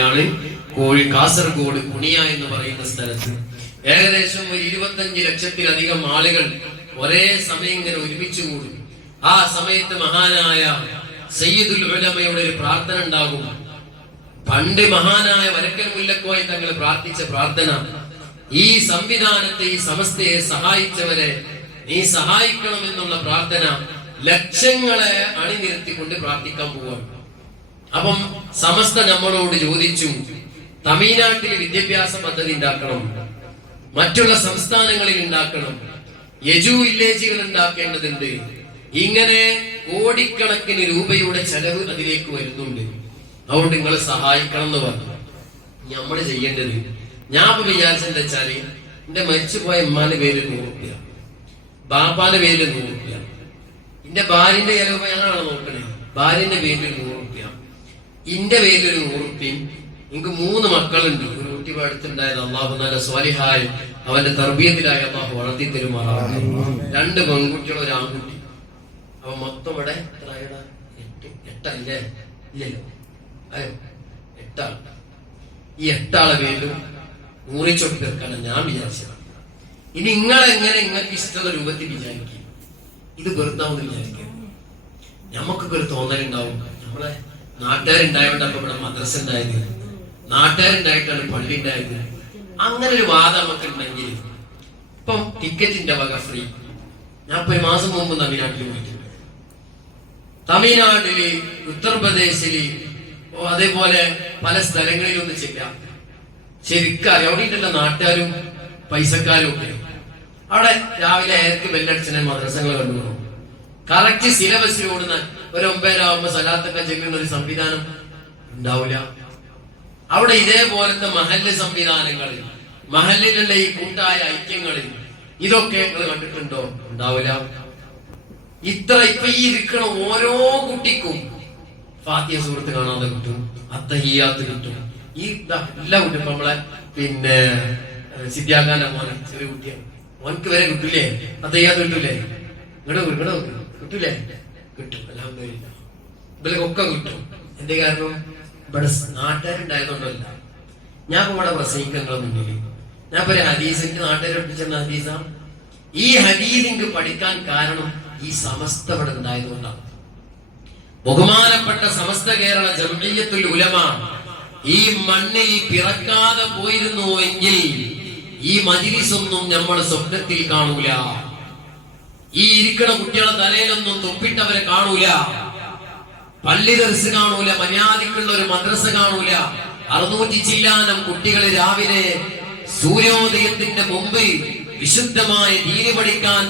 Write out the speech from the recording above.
തന്നെയാണ് കോഴി കാസർഗോഡ് കുണിയ എന്ന് പറയുന്ന സ്ഥലത്ത്. ഏകദേശം ഒരു ഇരുപത്തഞ്ച് ലക്ഷത്തിലധികം ആളുകൾ ഒരേ സമയം ഇങ്ങനെ ഒരുമിച്ച് കൂടും. ആ സമയത്ത് മഹാനായ സയ്യിദുൽ ഉലമയുടെ ഒരു പ്രാർത്ഥന ഉണ്ടാകും. പണ്ട് മഹാനായ വരക്കൻ മുല്ലക്കോയി തങ്ങൾ പ്രാർത്ഥിച്ച പ്രാർത്ഥന ഈ സംവിധാനത്തെ ഈ സമസ്തയെ സഹായിച്ചവരെ നീ സഹായിക്കണം എന്നുള്ള പ്രാർത്ഥന ലക്ഷങ്ങളെ അണിനിരത്തിക്കൊണ്ട് പ്രാർത്ഥിക്കാൻ പോവാണ്. അപ്പം സമസ്ത നമ്മളോട് ചോദിച്ചു തമിഴ്നാട്ടിൽ വിദ്യാഭ്യാസ പദ്ധതി ഉണ്ടാക്കണം മറ്റുള്ള സംസ്ഥാനങ്ങളിൽ ഉണ്ടാക്കണം യജു വില്ലേജുകൾ ഉണ്ടാക്കേണ്ടതുണ്ട്. ഇങ്ങനെ കോടിക്കണക്കിന് രൂപയുടെ ചെലവ് അതിലേക്ക് വരുന്നുണ്ട്. അതുകൊണ്ട് നിങ്ങൾ സഹായിക്കണം എന്ന് പറഞ്ഞു. നമ്മൾ ചെയ്യേണ്ടത് ഞാൻ ഇപ്പൊ വെച്ചാൽ എന്റെ മരിച്ചുപോയ ഉമ്മാന്റെ പേര് നൂറുപ്യ റുപ്യ ബാപ്പാന്റെ പേര് നൂറുപ്യ. റുപ്യ എന്റെ ഭാര്യന്റെ ചെലവ് ഞങ്ങളാണ് നോക്കണേ? ഭാര്യന്റെ പേരിൽ നൂറ് റുപ്യ ഇന്റെ പേരിൽ ഒരു എനിക്ക് മൂന്ന് മക്കളുണ്ട്. ഒരു കുട്ടി അടുത്തുണ്ടായത് അള്ളാഹു നല്ല സ്വാലിഹായി അവന്റെ തർബീയത്തിലായി അള്ളാഹു വളർത്തി തരുമാറാണ്. രണ്ട് പെൺകുട്ടികളും ഒരു ആൺകുട്ടി. അവ മൊത്തം ഇവിടെ എത്രയാടാ? എട്ട് എട്ടല്ലേ ഇല്ലല്ലോ. എട്ടാണ് ഈ എട്ടാളെ വീണ്ടും നൂറിച്ചൊട്ടി തീർക്കാനാണ് ഞാൻ വിചാരിച്ചത്. ഇനി നിങ്ങൾ എങ്ങനെ നിങ്ങൾക്ക് ഇഷ്ടമുള്ള രൂപത്തിൽ വിചാരിക്കും? ഇത് വെറുതാവുന്ന വിചാരിക്കുക നമുക്കൊക്കെ ഒരു തോന്നലുണ്ടാവും. നമ്മളെ നാട്ടുകാരുണ്ടായതുകൊണ്ട് ഇവിടെ മദ്രസ ഉണ്ടായത്. നാട്ടുകാരുണ്ടായിട്ടാണ് പള്ളി ഉണ്ടായത്. അങ്ങനെ ഒരു വാദം നമുക്ക് ഉണ്ടെങ്കിൽ ഇപ്പം ടിക്കറ്റിന്റെ വക ഫ്രീ ഞാൻ ഇപ്പൊ മാസം മുമ്പ് തമിഴ്നാട്ടിൽ പോയിട്ടുണ്ട്. തമിഴ്നാട്ടിൽ ഉത്തർപ്രദേശിൽ അതേപോലെ പല സ്ഥലങ്ങളിലും ഒന്നും ചെല്ലാം ശരിക്കും അറിയാം. അവിടെ ഉണ്ടല്ലോ നാട്ടുകാരും പൈസക്കാരും ഒക്കെ. അവിടെ രാവിലെ ഏർക്ക് ബെല്ലടിച്ചനെ മദ്രസകൾ കണ്ടുപോകും. കറക്റ്റ് സിലബസിൽ ഓടുന്ന ഒരു ഒമ്പതരാകുമ്പോ സലാത്തൊക്കെ ചെല്ലുന്ന ഒരു സംവിധാനം ഉണ്ടാവില്ല അവിടെ ഇതേപോലത്തെ മഹല്ല് സംവിധാനങ്ങളിൽ മഹല്ലിലുള്ള ഈ കൂട്ടായ ഐക്യങ്ങളിൽ ഇതൊക്കെ നിങ്ങൾ കണ്ടിട്ടുണ്ടോ? ഉണ്ടാവില്ല ഇത്ര ഇപ്പൊ ഈ ഇരിക്കണ ഓരോ കുട്ടിക്കും ഫാത്തിയ സുഹൃത്ത് കാണാതെ കിട്ടും അത്തഹിയാത്ത് കിട്ടും. ഈ എല്ലാ കുട്ടി നമ്മളെ പിന്നെ സിദ്ധ്യാഖാന്റെ മോനെ ചെറിയ കുട്ടിയാണ്. മോനക്ക് വരെ കിട്ടൂലേ? അത്തഹിയാത്ത് കിട്ടൂലേ? ഇങ്ങടെ ഇങ്ങടെ കിട്ടൂലേ? കിട്ടും അലഹമില്ല ഇവരൊക്കെ കിട്ടും. എന്റെ കാരണം? ഇവിടെ നാട്ടുകാരുണ്ടായതുകൊണ്ടല്ല. ഞാൻ ഇവിടെ പ്രസംഗിക്കുന്നതിന്റെ മുന്നിൽ ഞാൻ പറയാം ഹദീസിന്റെ നാട്ടുകാരെ പഠിച്ചിരുന്ന ഹദീസാണ് ഈ ഹദീസ് എനിക്ക് പഠിക്കാൻ കാരണം ഈ സമസ്ത ഇവിടെ ഉണ്ടായതുകൊണ്ടാണ്. ബഹുമാനപ്പെട്ട സമസ്ത കേരള ജംഇയ്യത്തുൽ ഉലമ ഈ മണ്ണിൽ പിറക്കാതെ പോയിരുന്നു എങ്കിൽ ഈ മജിലിസൊന്നും നമ്മൾ സ്വപ്നത്തിൽ കാണൂല. ഈ ഇരിക്കണ കുട്ടികളെ തലയിലൊന്നും തൊപ്പിട്ടവരെ കാണൂല. പള്ളി ദർസ് കാണൂല മര്യാദക്കുള്ള ഒരു മദ്രസ കാണൂല. അറുന്നൂറ്റി ചില്ലാനം കുട്ടികൾ രാവിലെ സൂര്യോദയത്തിന്റെ മുമ്പ് വിശുദ്ധമായ ദീനി പഠിക്കാൻ